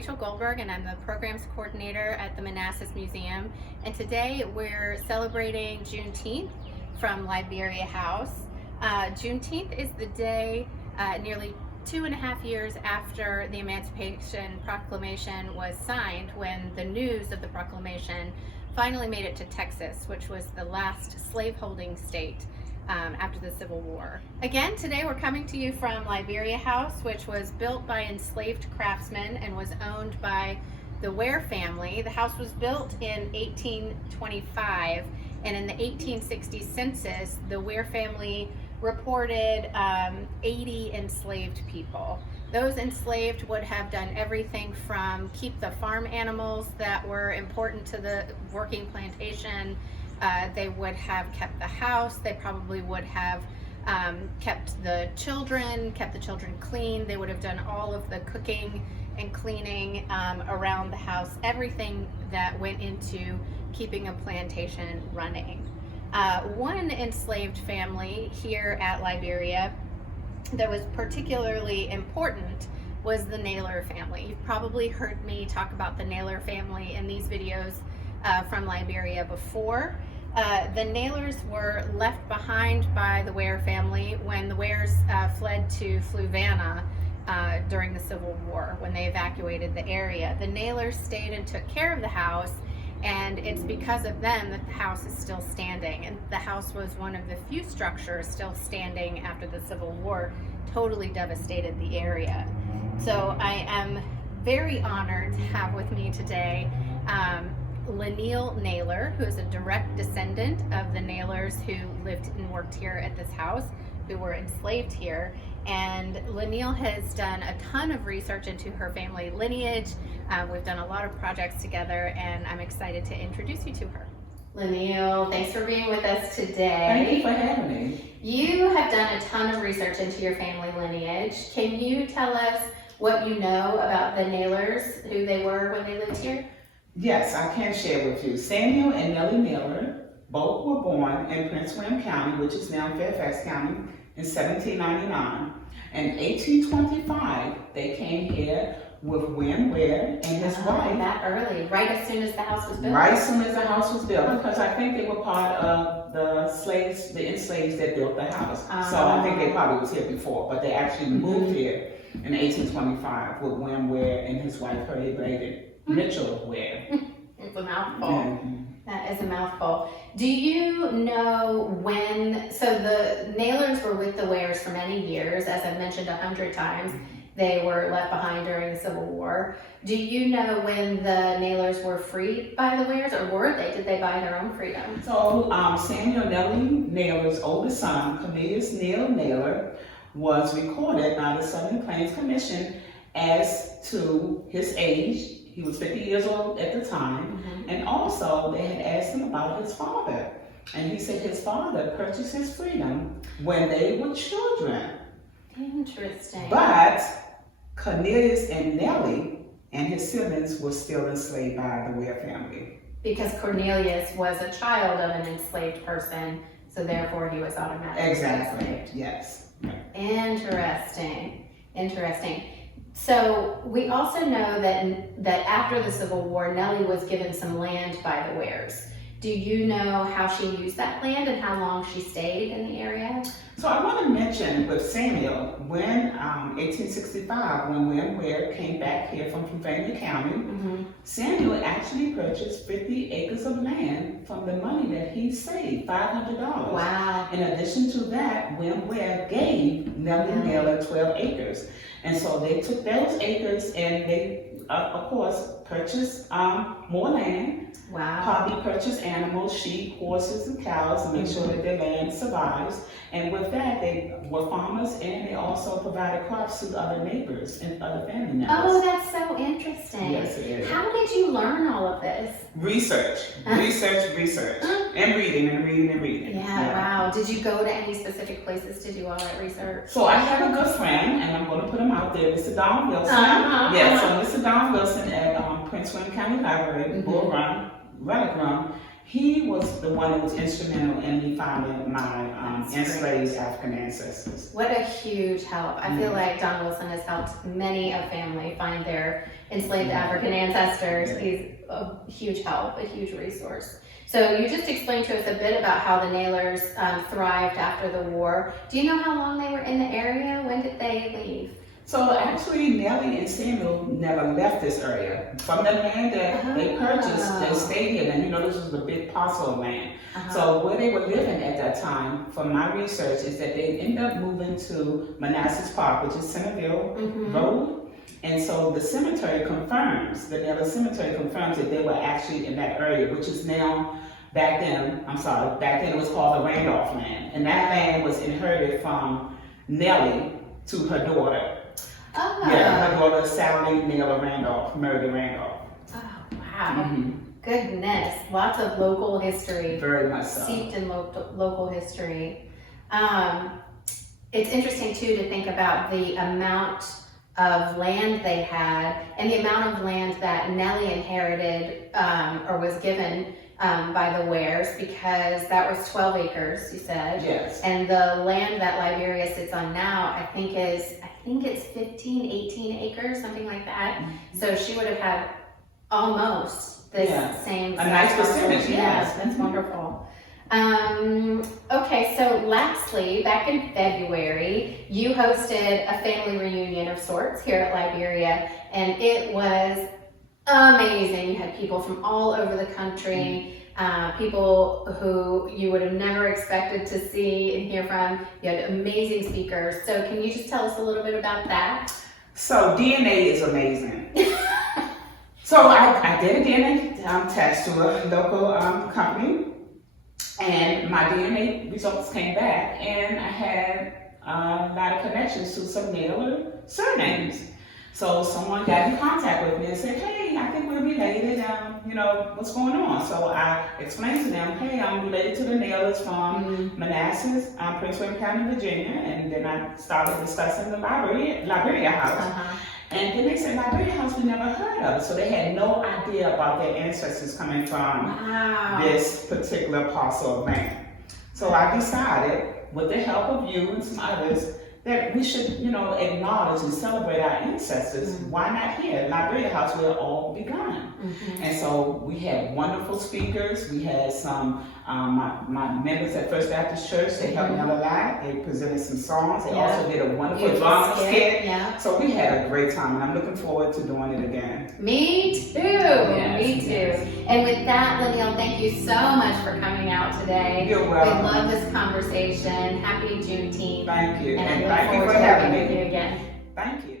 Rachel Goldberg, and I'm the programs coordinator at the Manassas Museum. And today we're celebrating Juneteenth from Liberia House. Juneteenth is the day nearly 2.5 years after the Emancipation Proclamation was signed, when the news of the proclamation finally made it to Texas, which was the last slaveholding state after the Civil War. Again, today we're coming to you from Liberia House, which was built by enslaved craftsmen and was owned by the Ware family. The house was built in 1825, and in the 1860 census, the Ware family reported 80 enslaved people. Those enslaved would have done everything from keep the farm animals that were important to the working plantation. They would have kept the house. They probably would have kept the children clean. They would have done all of the cooking and cleaning around the house, everything that went into keeping a plantation running. One enslaved family here at Liberia that was particularly important was the Naylor family. You've probably heard me talk about the Naylor family in these videos from Liberia before. The Naylors were left behind by the Ware family when the Wares fled to Fluvanna during the Civil War, when they evacuated the area. The Naylors stayed and took care of the house, and it's because of them that the house is still standing. And the house was one of the few structures still standing after the Civil War totally devastated the area. So I am very honored to have with me today Linneall Naylor, who is a direct descendant of the Naylors who lived and worked here at this house, who were enslaved here. And Linneall has done a ton of research into her family lineage. We've done a lot of projects together, and I'm excited to introduce you to her. Linneall, thanks for being with us today. Thank you for having me. You have done a ton of research into your family lineage. Can you tell us what you know about the Naylors, who they were when they lived here? Yes, I can share with you. Samuel and Nellie Naylor both were born in Prince William County, which is now Fairfax County, in 1799. In 1825, they came here with William Ware and his wife. That early, right as soon as the house was built? Right as soon as the house was built, because I think they were part of the enslaved that built the house. So I think they probably was here before, but they actually moved here in 1825 with William Ware and his wife, Harriet Bladen Mitchell Ware. It's a mouthful. That is a mouthful. Do you know when, so the Naylors were with the Wares for many years, as I've mentioned 100 times. They were left behind during the Civil War. Do you know when the Naylors were freed by the Wares, or were they? Did they buy their own freedom? So Samuel Nellie Naylor's oldest son, Cornelius Neal Naylor, was recorded by the Southern Plains Commission as to his age. He was 50 years old at the time, and also they had asked him about his father. And he said his father purchased his freedom when they were children. Interesting. But Cornelius and Nellie and his siblings were still enslaved by the Ware family. Because Cornelius was a child of an enslaved person, so therefore he was automatically enslaved. Yes. Interesting. So we also know that after the Civil War, Nellie was given some land by the Wares. Do you know how she used that land and how long she stayed in the area? So I want to mention with Samuel, when 1865, when William Ware came back here from Fluvanna County, Samuel actually purchased 50 acres of land from the money that he saved, $500. Wow. In addition to that, William Ware gave Nellie Naylor 12 acres. And so they took those acres and they, of course, purchased more land. Wow. Probably purchased animals, sheep, horses, and cows to make sure that their land survives. And with that, they were farmers, and they also provided crops to other neighbors and other family members. Oh, that's so interesting. Yes, it is. How did you learn all of this? Research, and reading. Yeah, wow. Did you go to any specific places to do all that research? So I have a good friend, and I'm going to put him out there, Mr. Don Wilson. So Mr. Don Wilson at Prince William County Library, Bull Run, Relic Room, He was the one that was instrumental in me finding my That's enslaved African ancestors. What a huge help. I feel like Don Wilson has helped many a family find their enslaved African ancestors. He's a huge help, a huge resource. So you just explained to us a bit about how the Naylors thrived after the war. Do you know how long they were in the area? When did they leave? So actually, Nellie and Samuel never left this area. From the land that they purchased, they stayed here. And you know, this was a big parcel of land. So where they were living at that time, from my research, is that they ended up moving to Manassas Park, which is Centerville Road. And so the cemetery confirms, the Naylor Cemetery confirms that they were actually in that area, which is now, back then it was called the Randolph land. And that land was inherited from Nellie to her daughter. Yeah, her daughter Sally Naylor Randolph, Murder Randolph. Oh, wow. Goodness, lots of local history. Very much so. Steeped in local history. It's interesting too to think about the amount of land they had and the amount of land that Nellie inherited or was given by the Wares, because that was 12 acres, you said. Yes. And the land that Liberia sits on now, I think it's 15, 18 acres, something like that. So she would have had almost this same. A nice percentage, yes. That's wonderful. Okay, so lastly, back in February, you hosted a family reunion of sorts here at Liberia, and it was amazing. You had people from all over the country, people who you would have never expected to see and hear from. You had amazing speakers. So can you just tell us a little bit about that? So DNA is amazing. So I did a DNA test to a local company, and my DNA results came back, and I had a lot of connections to some Naylor surnames. So someone got in contact with me and said, hey, I think we're related, you know, what's going on? So I explained to them, hey, I'm related to the Naylors from Manassas, Prince William County, Virginia, and then I started discussing the Liberia House. And then they said, Liberia House, we never heard of it. So they had no idea about their ancestors coming from this particular parcel of land. So I decided, with the help of you and some others, that we should, you know, acknowledge and celebrate our ancestors. Why not here? Liberia House, where it all began. And so we had wonderful speakers. We had some, my members at First Baptist Church, they helped me out a lot. They presented some songs. They also did a wonderful drama skit. So we had a great time, and I'm looking forward to doing it again. Me too. Me too. And with that, Linneall, thank you so much for coming out today. You're welcome. We love this conversation. Happy Juneteenth. Thank you. And Thank you for having me. With you again. Thank you.